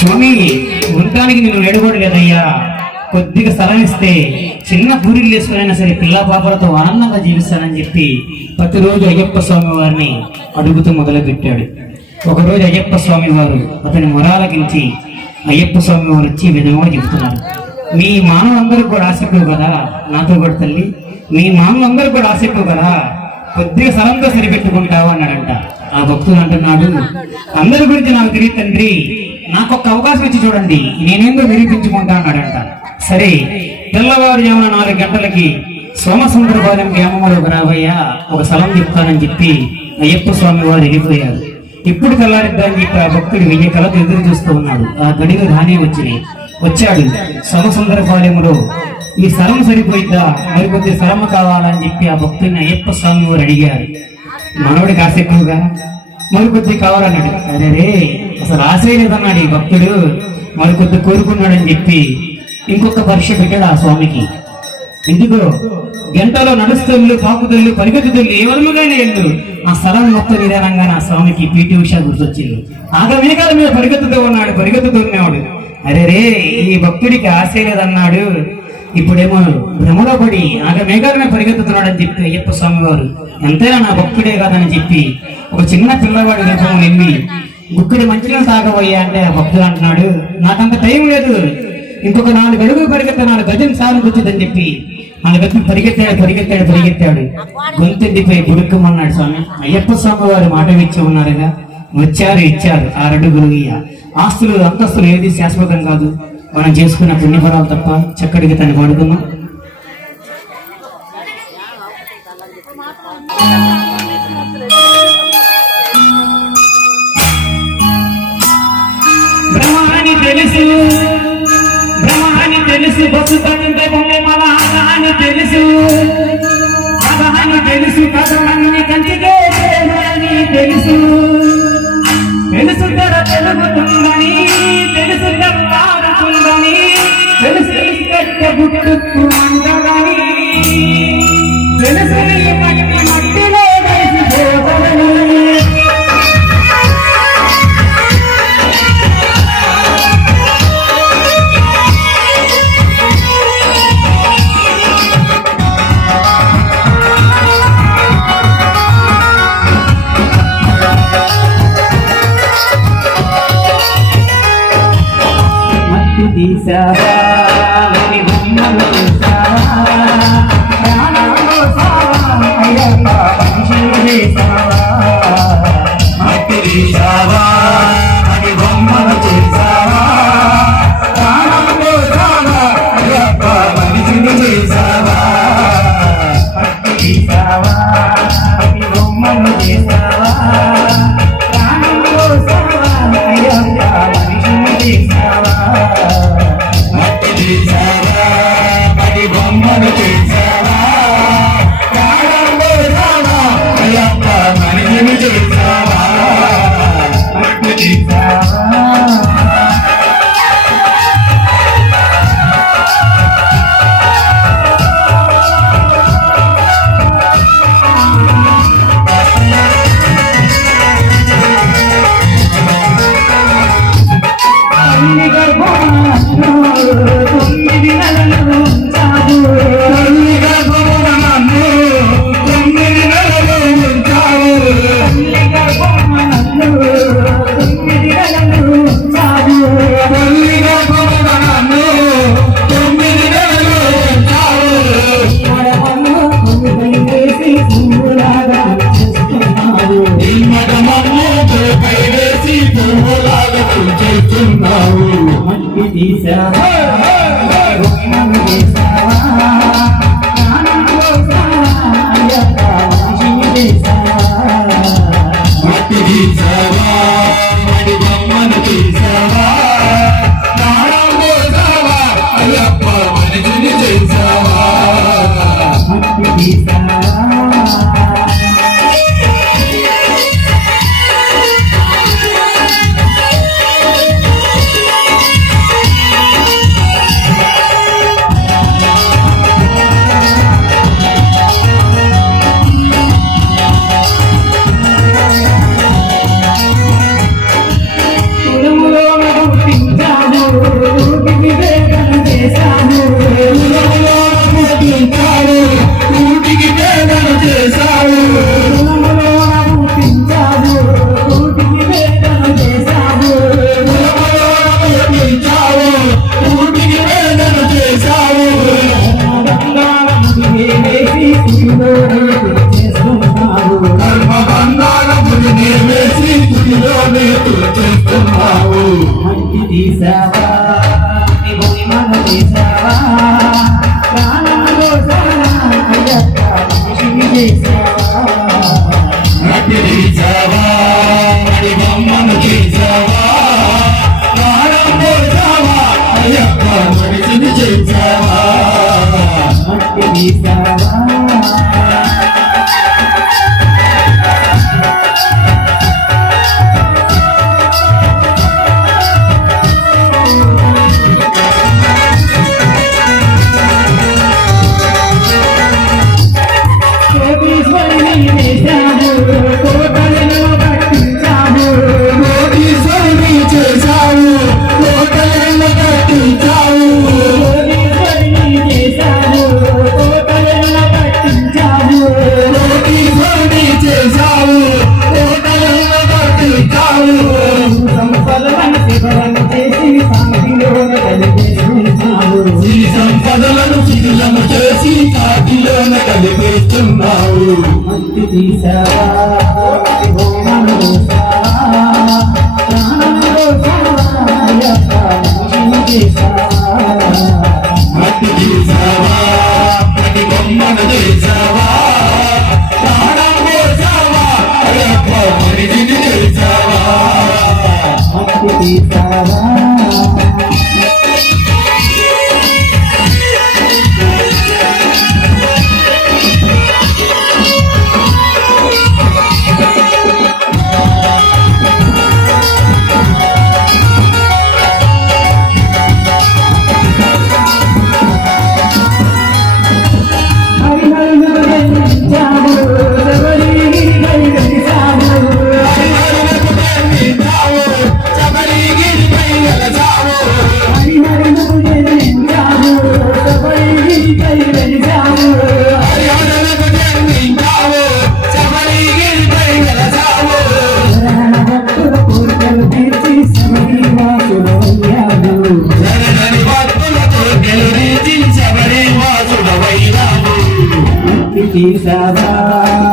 స్వామి ఉండటానికి నేను వేడుకోవట్లేదయ్యా, కొద్దిగా స్థలం ఇస్తే చిన్న పూరిలు వేసుకునైనా సరే పిల్ల పాపలతో ఆనందంగా జీవిస్తానని చెప్పి ప్రతిరోజు అయ్యప్ప స్వామి వారిని అడుగుతూ మొదలుపెట్టాడు. ఒకరోజు అయ్యప్ప స్వామి వారు అతని మొరాలకించి అయ్యప్ప స్వామి వారు వచ్చి విధంగా చెబుతున్నారు, మీ మానవులందరూ కూడా ఆసక్తులు కదా, నాతో కూడా తల్లి, మీ మానవులందరూ కూడా ఆసక్తులు కదా, కొద్దిగా స్థలంతో సరిపెట్టుకుంటావు అన్నాడంట. ఆ భక్తులు అంటున్నాడు, అందరి గురించి నాకు తెలియదు తండ్రి, నాకు ఒక్క అవకాశం ఇచ్చి చూడండి, నేనేందో నిరూపించుకుంటా అన్నాడంట. సరే, తెల్లవారుజామున 4 గంటలకి సోమసుందరపాలెం గ్రామంలో రావయ్యా, ఒక స్థలం చెప్తానని చెప్పి అయ్యప్ప స్వామి వారు వెళ్ళిపోయారు. ఇప్పుడు తెల్లారిద్దాని చెప్పి ఆ భక్తుడు 1000 కళతో ఎదురు చూస్తూ ఉన్నాడు. ఆ గడిలో రానే వచ్చాడు. సోమసుందరపాలెంలో ఈ స్థలం సరిపోయిద్దా, మరికొద్ది స్థలం కావాలని చెప్పి ఆ భక్తుడిని అయ్యప్ప స్వామి వారు అడిగారు. మనవుడికి ఆశ ఎక్కువగా మరికొద్ది కావాలన్నాడు. అరే అసలు ఆశ లేదన్నాడు ఈ భక్తుడు, మరికొద్ది కోరుకున్నాడని చెప్పి ఇంకొక పరీక్ష పెట్టాడు ఆ స్వామికి. ఎందుకు గంటలో నడుస్తూ పాకుతల్లు పరిగెత్తుతల్లు ఎవరిగానే ఎందు ఆ స్థలం మొత్తం నిదానంగా నా స్వామికి పీటీ ఉషా గుర్తొచ్చింది. ఆగ మేఘాల మీద పరిగెత్తుతూ ఉన్నాడు, పరిగెత్తుతున్నాడు. అరే ఈ భక్తుడికి ఆశ లేదన్నాడు, ఇప్పుడేమో భ్రమలో పడి ఆగ మేఘాల మీద పరిగెత్తుతున్నాడు అని చెప్పి అయ్యప్ప స్వామి వారు ఎంతైనా నా భక్తుడే కాదని చెప్పి ఒక చిన్న పిల్లవాడి రూపం వెళ్ళి గుక్కడి మంచిగా తాగబోయా అంటే ఆ భక్తుడు అంటున్నాడు, నాకంత టైం లేదు, ఇంకొక 4 అడుగులు పరిగెత్తా 4 గజం సార్లు వచ్చిందని చెప్పి 4 గజం పరిగెత్తాడు. గొంతెండిపోయి గుడుక్కమన్నాడు స్వామి. అయ్యప్ప స్వామి వారు మాట ఇచ్చి ఉన్నారుగా, వచ్చారు ఇచ్చారు 6 అడుగులు. ఆస్తులు అంతస్తులు ఏది శాశ్వతం కాదు, మనం చేసుకున్న పుణ్యఫలాలు తప్ప. చక్కడికి తను వాడుకున్నాం. బ్రహ్మాని తెలుసు బస్సుతంటే మన అని తెలుసు, కథని తెలుసు, కథలన్నీ కంటికే అని తెలుసు, తెలుసు తెర తెలుగుతుందని, తెలుసు తెల్లారుతుందని, తెలుసు గుట్టుకు మంటదని, తెలుసు మట్టిలో కలిసిపోదని. తీసావా బొమ్మలు చూసావా, ప్రాణంలో సావా అయ్యప్ప మనిషిని చేసావా, మట్టి తీసావా అని బొమ్మలు చేసావా, ప్రాణంలో సావా అయ్యప్ప మనిషిని చేసావా, మట్టి తీసావా అని బొమ్మలు చేసావా, ప్రాణంలో సావా అయ్యప్ప మనిషిని చేసావా, మట్టి తీసావా పడి బొమ్మలు చేసావా, ప్రాణంలో రావా అయ్యప్ప మనిషిని చేసావా, మట్టి తీసావా. తీసావా నీ భూమి మన తీసావా ప్రాణం కోసానా అయ్యప్ప మనిషిని చేసావా మట్టి తీసావా మడి బొమ్మను తీసావా ప్రాణం పోసావా అయ్యప్ప మనిషిని చేసావా మట్టి తీసావా సంపదలను చిగులను చేసి కాటిలోన కలిపేస్తున్నావు మట్టి తీసావా భూమను తీసావా ప్రాణం కోసావా అయ్యప్ప మనిషిని చేసావా మట్టి తీసావా మట్టి బొమ్మను చేసావా ప్రాణం పోసావా అయ్యప్ప మనిషిని చేసావా మట్టి తీసావా తీసావా